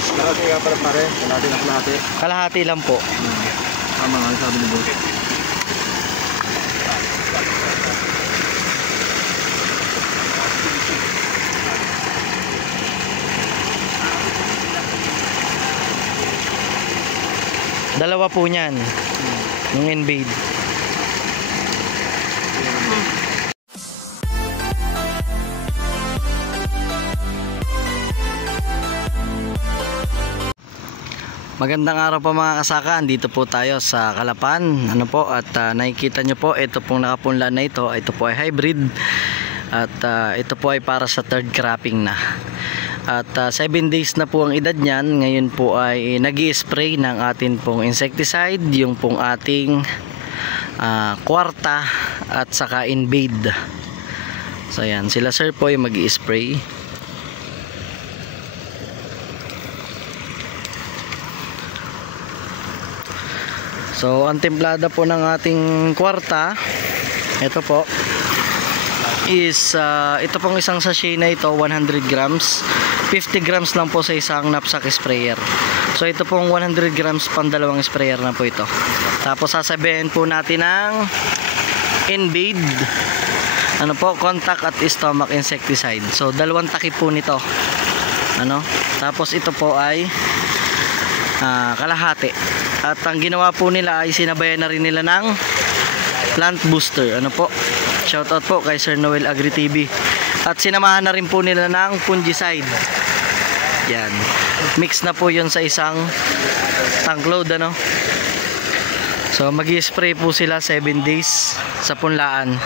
Kalahati nga pala pare. Kalahati na kalahati. Kalahati lang po. Tama nga sabi ni boss. Dalawa po niyan. Yung Invade. Magandang araw po mga kasaka. Dito po tayo sa Calapan. Ano po, at nakikita nyo po, ito pong nakapunla na ito. Ito po ay hybrid. At ito po ay para sa third cropping na. At 7 days na po ang edad niyan. Ngayon po ay nag-i-spray ng atin pong insecticide, yung pong ating kwarta at saka Invade. So yan, sila sir po ay mag-i-spray. So ang templada po ng ating kwarta, ito po is ito pong isang sachet na ito, 100 grams, 50 grams lang po sa isang knapsack sprayer. So ito pong 100 grams pang dalawang sprayer na po ito. Tapos sasabihin po natin ng Invade, ano po, contact at stomach insecticide. So dalawang takip po nito, ano. Tapos ito po ay kalahati. At ang ginawa po nila ay sinabayan na rin nila ng plant booster. Ano po? Shoutout po kay Sir Noel Agri TV. At sinamahan na rin po nila ng fungicide. Yan. Mix na po yun sa isang tank load, ano. So mag-i-spray po sila 7 days sa punlaan.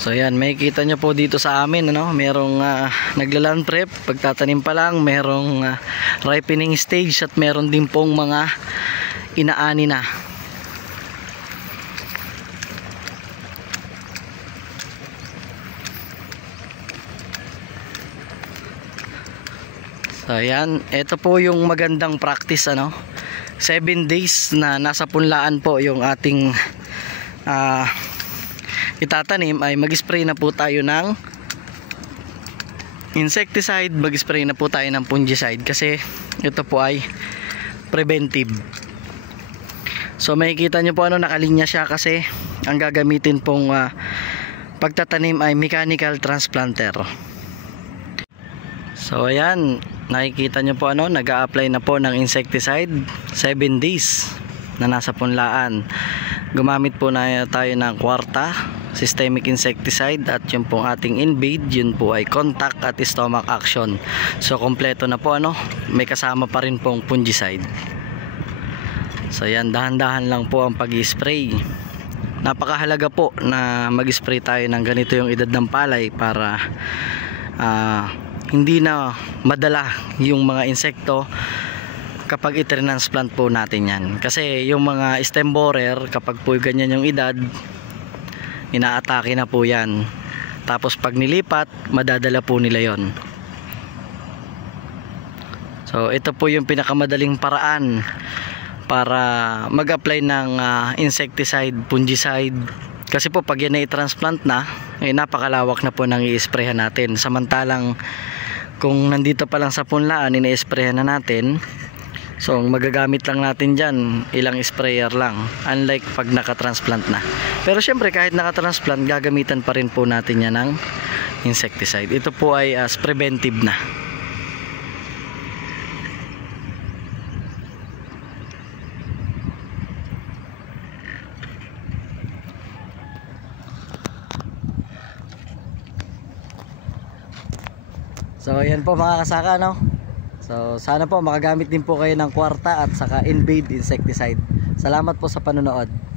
So yan, makikita nyo po dito sa amin, ano, merong naglaland prep, pagtatanim pa lang, merong ripening stage, at meron din pong mga inaani na. So yan, ito po yung magandang practice, ano. 7 days na nasa punlaan po yung ating itatanim, ay mag-spray na po tayo ng insecticide, mag-spray na po tayo ng fungicide, kasi ito po ay preventive. So makikita nyo po, ano, nakalinya siya, kasi ang gagamitin pong pagtatanim ay mechanical transplanter. So ayan, nakikita nyo po, ano, nag-a-apply na po ng insecticide, 7 days na nasa punlaan. Gumamit po na tayo ng kwarta, systemic insecticide, at yung pong ating Invade, yun po ay contact at stomach action. So kompleto na po, ano, may kasama pa rin pong fungicide. So yan, dahan-dahan lang po ang pag-spray. Napakahalaga po na mag-spray tayo ng ganito yung edad ng palay, para hindi na madala yung mga insekto kapag i-transplant po natin yan. Kasi yung mga stem borer, kapag po ganyan yung edad, inaatake na po yan. Tapos pag nilipat, madadala po nila yon. So ito po yung pinakamadaling paraan para mag-apply ng insecticide, fungicide. Kasi po pag yan ay i-transplant na, napakalawak na po nang i-sprayhan natin. Samantalang kung nandito pa lang sa punlaan, ina-sprayhan na natin, so magagamit lang natin dyan ilang sprayer lang, unlike pag nakatransplant na. Pero syempre kahit nakatransplant, gagamitan pa rin po natin yan ng insecticide. Ito po ay as preventive na. So ayan po mga kasaka, no? So sana po makagamit din po kayo ng kwarta at saka Invade insecticide. Salamat po sa panonood.